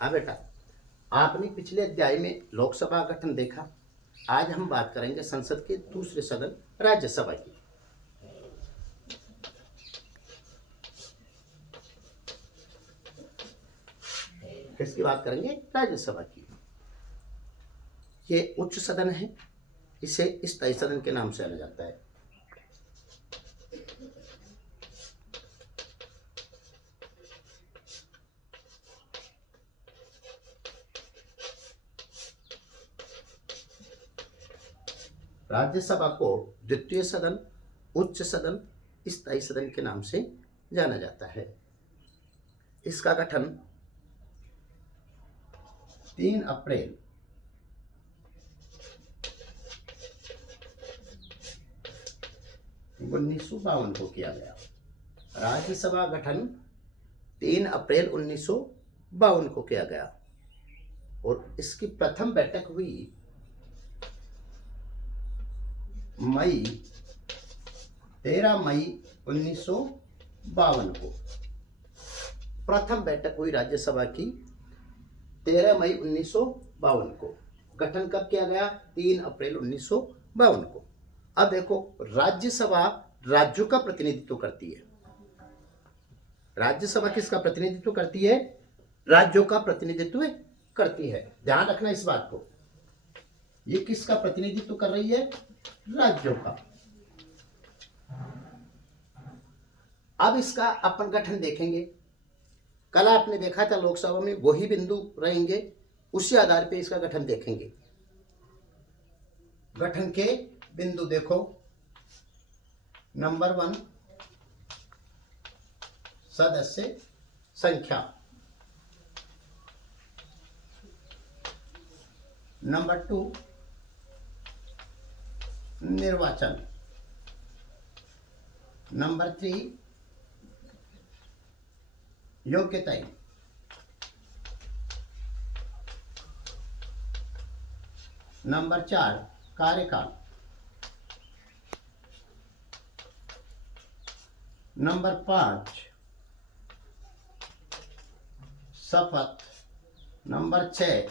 हाँ बेटा, आपने पिछले अध्याय में लोकसभा गठन देखा। आज हम बात करेंगे संसद के दूसरे सदन राज्यसभा की। किसकी बात करेंगे? राज्यसभा की। ये उच्च सदन है, इसे स्थायी सदन के नाम से जाना जाता है। राज्यसभा को द्वितीय सदन, उच्च सदन, स्थायी सदन के नाम से जाना जाता है। इसका गठन 3 अप्रैल 1952 को किया गया। राज्यसभा गठन 3 अप्रैल 1952 को किया गया और इसकी प्रथम बैठक हुई मई 13 मई 1952 को। प्रथम बैठक हुई राज्यसभा की 13 मई 1952 को। गठन कब किया गया? 3 अप्रैल 1952 को। अब देखो, राज्यसभा राज्यों का प्रतिनिधित्व करती है। राज्यसभा किसका प्रतिनिधित्व करती है? राज्यों का प्रतिनिधित्व करती है। ध्यान रखना इस बात को। ये किसका प्रतिनिधित्व कर रही है? राज्यों का। अब इसका अपन गठन देखेंगे। कल आपने देखा था लोकसभा में, वही बिंदु रहेंगे, उसी आधार पे इसका गठन देखेंगे। गठन के बिंदु देखो। नंबर 1 सदस्य संख्या, नंबर 2 निर्वाचन, नंबर 3 योग्यताएं, नंबर 4 कार्यकाल, नंबर 5 शपथ, नंबर 6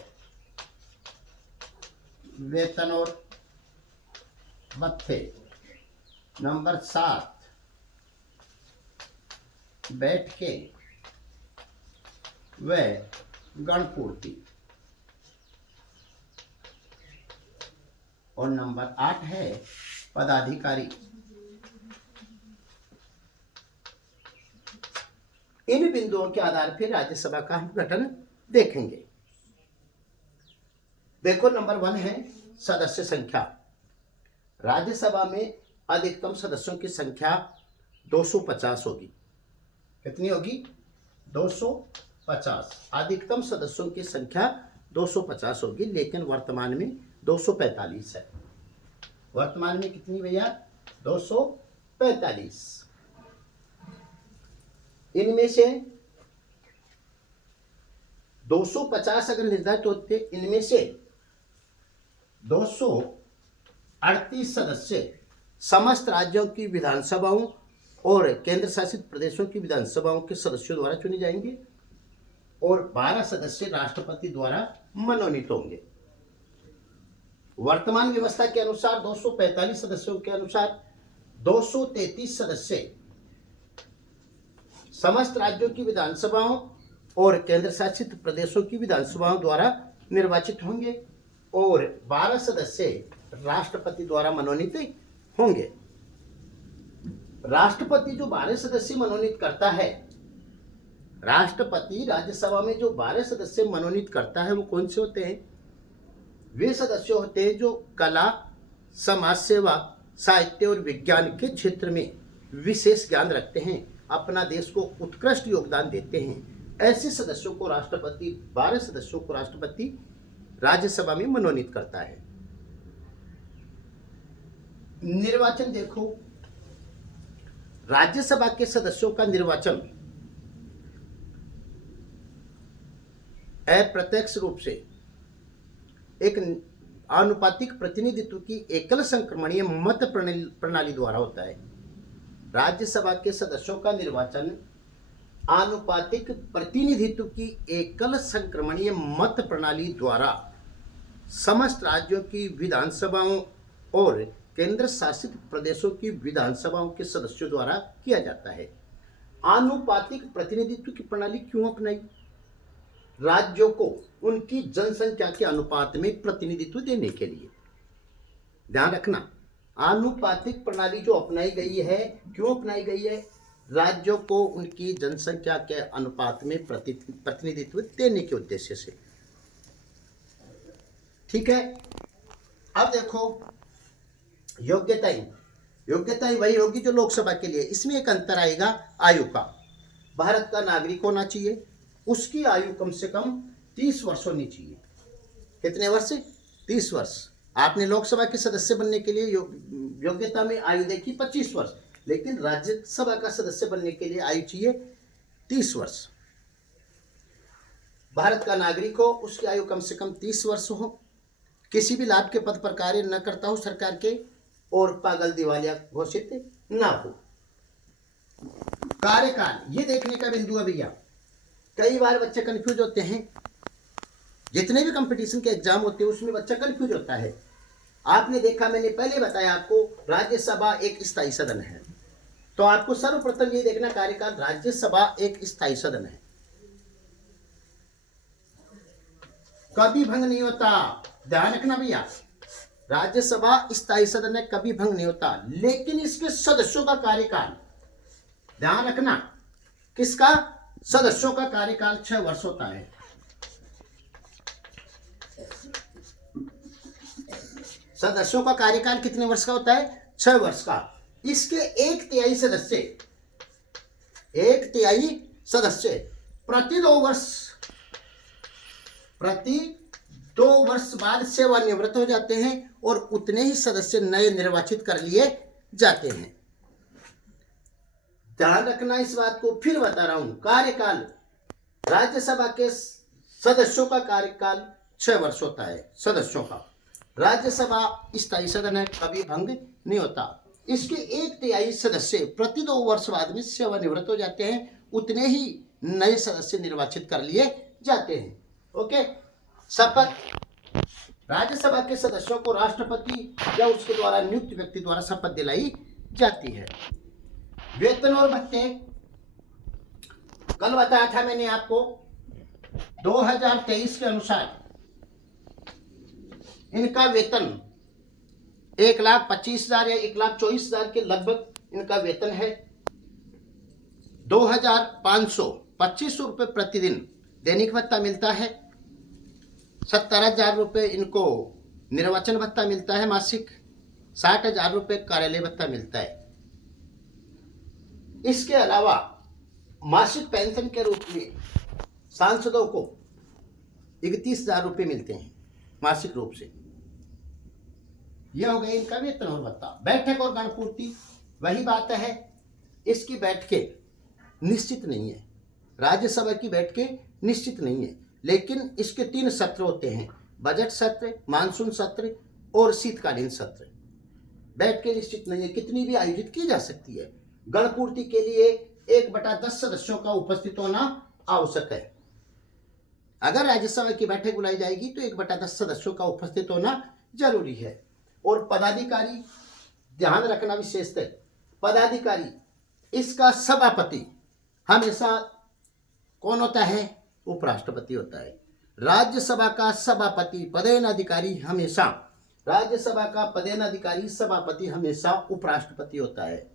वेतन और भत्ते, नंबर 7 बैठके व गणपूर्ति, और नंबर 8 है पदाधिकारी। इन बिंदुओं के आधार पर राज्यसभा का हम गठन देखेंगे। देखो, नंबर 1 है सदस्य संख्या। राज्यसभा में अधिकतम सदस्यों की संख्या 250 होगी। कितनी होगी? 250। अधिकतम सदस्यों की संख्या 250 होगी, लेकिन वर्तमान में 245 है। वर्तमान में कितनी भैया? 245। इनमें से 250 अगर निर्धारित होते, इनमें से 238 सदस्य समस्त राज्यों की विधानसभाओं और केंद्र शासित प्रदेशों की विधानसभाओं के सदस्यों द्वारा चुने जाएंगे और 12 सदस्य राष्ट्रपति द्वारा मनोनीत होंगे। वर्तमान व्यवस्था के अनुसार 245 सदस्यों के अनुसार 233 सदस्य समस्त राज्यों की विधानसभाओं और केंद्र शासित प्रदेशों की विधानसभाओं द्वारा निर्वाचित होंगे और 12 सदस्य राष्ट्रपति द्वारा मनोनीत होंगे। राष्ट्रपति जो 12 सदस्य मनोनीत करता है, राष्ट्रपति राज्यसभा में जो 12 सदस्य मनोनीत करता है, वो कौन से होते हैं? वे सदस्य होते हैं जो कला, समाज सेवा, साहित्य और विज्ञान के क्षेत्र में विशेष ज्ञान रखते हैं, अपना देश को उत्कृष्ट योगदान देते हैं। ऐसे सदस्यों को राष्ट्रपति, 12 सदस्यों को राष्ट्रपति राज्यसभा में मनोनीत करता है। निर्वाचन देखो, राज्यसभा के सदस्यों का निर्वाचन अप्रत्यक्ष रूप से एक आनुपातिक प्रतिनिधित्व की एकल संक्रमणीय मत प्रणाली द्वारा होता है। राज्यसभा के सदस्यों का निर्वाचन आनुपातिक प्रतिनिधित्व की एकल संक्रमणीय मत प्रणाली द्वारा समस्त राज्यों की विधानसभाओं और केंद्र शासित प्रदेशों की विधानसभाओं के सदस्यों द्वारा किया जाता है। आनुपातिक प्रतिनिधित्व की प्रणाली क्यों अपनाई? राज्यों को उनकी जनसंख्या के अनुपात में प्रतिनिधित्व देने के लिए। ध्यान रखना, आनुपातिक प्रणाली जो अपनाई गई है, क्यों अपनाई गई है? राज्यों को उनकी जनसंख्या के अनुपात में प्रतिनिधित्व देने के उद्देश्य से। ठीक है, अब देखो योग्यताएं वही होगी जो लोकसभा के लिए। इसमें एक अंतर आएगा आयु का। भारत का नागरिक होना चाहिए, उसकी आयु कम से कम 30 वर्ष होनी चाहिए। कितने वर्ष? 30 वर्ष। आपने लोकसभा के सदस्य बनने के लिए योग्यता में आयु देखी 25 वर्ष, लेकिन राज्यसभा का सदस्य बनने के लिए आयु चाहिए 30 वर्ष। भारत का नागरिक हो, उसकी आयु कम से कम 30 वर्ष हो, किसी भी लाभ के पद पर कार्य न करता हो सरकार के, और पागल दिवालिया घोषित ना हो। कार्यकाल, ये देखने का बिंदु है भैया। कई बार बच्चे कंफ्यूज होते हैं, जितने भी कंपटीशन के एग्जाम होते हैं उसमें बच्चा कंफ्यूज होता है। आपने देखा, मैंने पहले बताया आपको, राज्यसभा एक स्थायी सदन है, तो आपको सर्वप्रथम ये देखना कार्यकाल, राज्यसभा एक स्थायी सदन है, कभी भंग नहीं होता। ध्यान रखना भैया, राज्यसभा स्थायी सदन है, कभी भंग नहीं होता। लेकिन इसके सदस्यों का कार्यकाल, ध्यान रखना, किसका? सदस्यों का कार्यकाल 6 वर्ष होता है। सदस्यों का कार्यकाल कितने वर्ष का होता है? 6 वर्ष का। इसके 1/3 सदस्य प्रति 2 वर्ष बाद सेवानिवृत्त हो जाते हैं, और उतने ही सदस्य नए निर्वाचित कर लिए जाते हैं। ध्यान रखना इस बात को, फिर बता रहा हूं। कार्यकाल, राज्यसभा के सदस्यों का कार्यकाल 6 वर्ष होता है। सदस्यों का, राज्यसभा स्थायी सदन है, कभी भंग नहीं होता। इसके 1/3 सदस्य प्रति 2 वर्ष बाद में सेवानिवृत्त हो जाते हैं, उतने ही नए सदस्य निर्वाचित कर लिए जाते हैं। ओके। शपथ, राज्यसभा के सदस्यों को राष्ट्रपति या उसके द्वारा नियुक्त व्यक्ति द्वारा शपथ दिलाई जाती है। वेतन और भत्ते, कल बताया था मैंने आपको, 2023 के अनुसार इनका वेतन 1,25,000 या 1,24,000 के लगभग इनका वेतन है। 2,525 रुपये प्रतिदिन दैनिक भत्ता मिलता है। 70,000 रुपये इनको निर्वाचन भत्ता मिलता है मासिक। 60,000 रुपये कार्यालय भत्ता मिलता है। इसके अलावा मासिक पेंशन के रूप में सांसदों को 31,000 रुपये मिलते हैं मासिक रूप से। यह हो गया इनका वेतन और भत्ता। बैठक और गणपूर्ति, वही बात है, इसकी बैठकें निश्चित नहीं है। राज्यसभा की बैठकें निश्चित नहीं है, लेकिन इसके 3 सत्र होते हैं, बजट सत्र, मानसून सत्र और शीतकालीन सत्र। बैठकें निश्चित नहीं है, कितनी भी आयोजित की जा सकती है। गणपूर्ति के लिए 1/10 सदस्यों का उपस्थित होना आवश्यक है। अगर राज्यसभा की बैठक बुलाई जाएगी तो 1/10 सदस्यों का उपस्थित होना जरूरी है। और पदाधिकारी, ध्यान रखना विशेषतः, पदाधिकारी, इसका सभापति हमेशा कौन होता है? उपराष्ट्रपति होता है। राज्यसभा का सभापति पदेनाधिकारी हमेशा, राज्यसभा का पदेनाधिकारी सभापति हमेशा उपराष्ट्रपति होता है।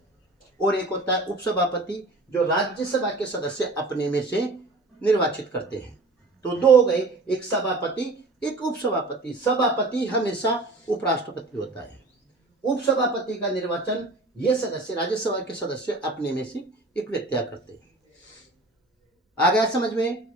और एक होता है उपसभापति, जो राज्यसभा के सदस्य अपने में से निर्वाचित करते हैं। तो 2 हो गए, एक सभापति, एक उपसभापति। सभापति हमेशा उपराष्ट्रपति होता है। उपसभापति का निर्वाचन ये सदस्य, राज्यसभा के सदस्य अपने में से एक व्यक्ति करते हैं। आ गया समझ में?